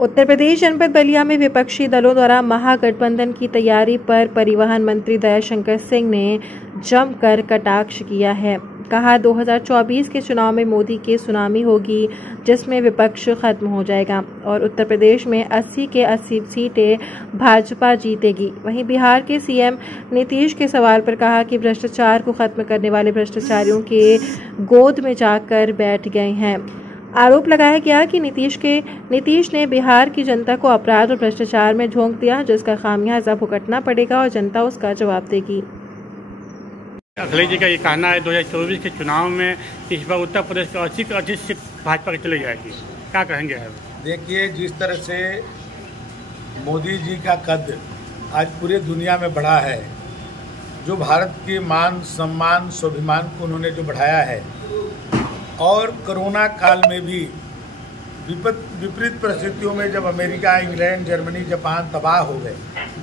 उत्तर प्रदेश जनपद बलिया में विपक्षी दलों द्वारा महागठबंधन की तैयारी पर परिवहन मंत्री दयाशंकर सिंह ने जमकर कटाक्ष किया है। कहा 2024 के चुनाव में मोदी की सुनामी होगी जिसमें विपक्ष खत्म हो जाएगा और उत्तर प्रदेश में 80 के 80 सीटें भाजपा जीतेगी। वहीं बिहार के सीएम नीतीश के सवाल पर कहा कि भ्रष्टाचार को खत्म करने वाले भ्रष्टाचारियों के गोद में जाकर बैठ गए हैं। आरोप लगाया गया कि नीतीश ने बिहार की जनता को अपराध और भ्रष्टाचार में झोंक दिया, जिसका खामियाजा भुगतना पड़ेगा और जनता उसका जवाब देगी। अखिलेश जी का ये कहना है 2024 के चुनाव में इस बार उत्तर प्रदेश के 80 के 80 सीट भाजपा की चली जाएगी। क्या कहेंगे? देखिए, जिस तरह से मोदी जी का कद आज पूरे दुनिया में बढ़ा है, जो भारत के मान सम्मान स्वाभिमान को उन्होंने जो बढ़ाया है, और कोरोना काल में भी विपरीत परिस्थितियों में जब अमेरिका, इंग्लैंड, जर्मनी, जापान तबाह हो गए,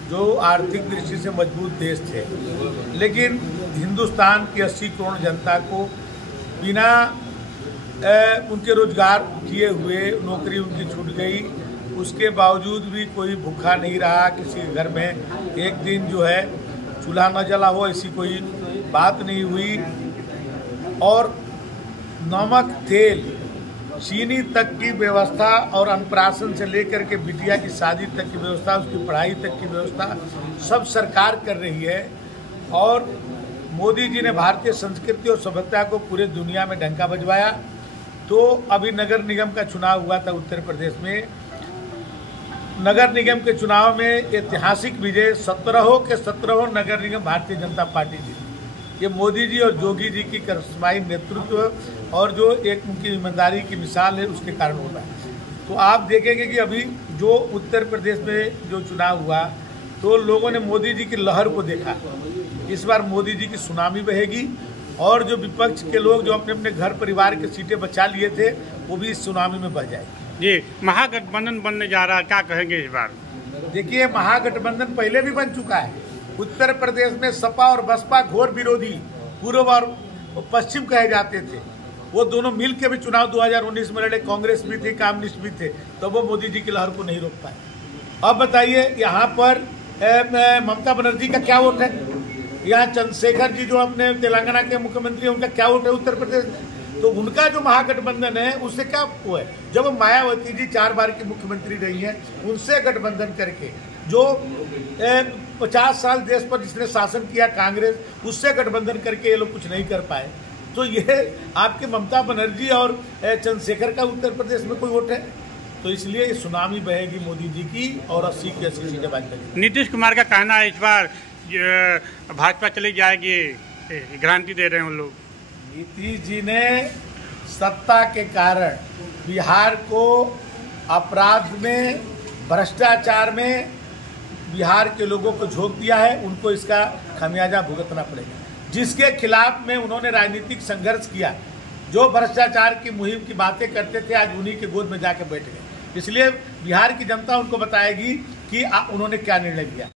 जो आर्थिक दृष्टि से मजबूत देश थे, लेकिन हिंदुस्तान की 80 करोड़ जनता को बिना उनके रोजगार किए हुए नौकरी उनकी छूट गई। उसके बावजूद भी कोई भूखा नहीं रहा, किसी घर में एक दिन जो है चूल्हा न जला हो ऐसी कोई बात नहीं हुई। और नमक, तेल, चीनी तक की व्यवस्था और अन्नप्राशन से लेकर के बिटिया की शादी तक की व्यवस्था, उसकी पढ़ाई तक की व्यवस्था सब सरकार कर रही है। और मोदी जी ने भारतीय संस्कृति और सभ्यता को पूरे दुनिया में डंका बजवाया। तो अभी नगर निगम का चुनाव हुआ था उत्तर प्रदेश में। नगर निगम के चुनाव में ऐतिहासिक विजय 17 के 17 नगर निगम भारतीय जनता पार्टी जीती। ये मोदी जी और योगी जी की करिश्माई नेतृत्व और जो एक उनकी ईमानदारी की मिसाल है, उसके कारण होता है। तो आप देखेंगे कि अभी जो उत्तर प्रदेश में जो चुनाव हुआ, तो लोगों ने मोदी जी की लहर को देखा। इस बार मोदी जी की सुनामी बहेगी और जो विपक्ष के लोग जो अपने अपने घर परिवार के सीटें बचा लिए थे, वो भी इस सुनामी में बह जाएगी। जी, महागठबंधन बनने जा रहा है, क्या कहेंगे इस बार? देखिए, महागठबंधन पहले भी बन चुका है। उत्तर प्रदेश में सपा और बसपा घोर विरोधी पूर्व और पश्चिम कहे जाते थे, वो दोनों मिल के भी चुनाव 2019 में लड़े। कांग्रेस भी थी, कम्युनिस्ट भी थे, तो वो मोदी जी की लहर को नहीं रोक पाए। अब बताइए, यहाँ पर ममता बनर्जी का क्या वोट है? यहाँ चंद्रशेखर जी जो अपने तेलंगाना के मुख्यमंत्री हैं, उनका क्या वोट है उत्तर प्रदेश में? तो उनका जो महागठबंधन है उससे क्या वो है? जब मायावती जी 4 बार की मुख्यमंत्री रही हैं, उनसे गठबंधन करके, जो 50 साल देश पर जिसने शासन किया कांग्रेस, उससे गठबंधन करके ये लोग कुछ नहीं कर पाए। तो ये आपके ममता बनर्जी और चंद्रशेखर का उत्तर प्रदेश में कोई वोट है? तो इसलिए सुनामी बहेगी मोदी जी की और 80 की 80 सीटें भाजपा की। नीतीश कुमार का कहना है इस बार भाजपा चली जाएगी, गारंटी दे रहे हैं उन लोग। नीतीश जी ने सत्ता के कारण बिहार को अपराध में, भ्रष्टाचार में बिहार के लोगों को झोंक दिया है। उनको इसका खामियाजा भुगतना पड़ेगा। जिसके खिलाफ में उन्होंने राजनीतिक संघर्ष किया, जो भ्रष्टाचार की मुहिम की बातें करते थे, आज उन्हीं के गोद में जाके बैठ गए। इसलिए बिहार की जनता उनको बताएगी कि उन्होंने क्या निर्णय लिया।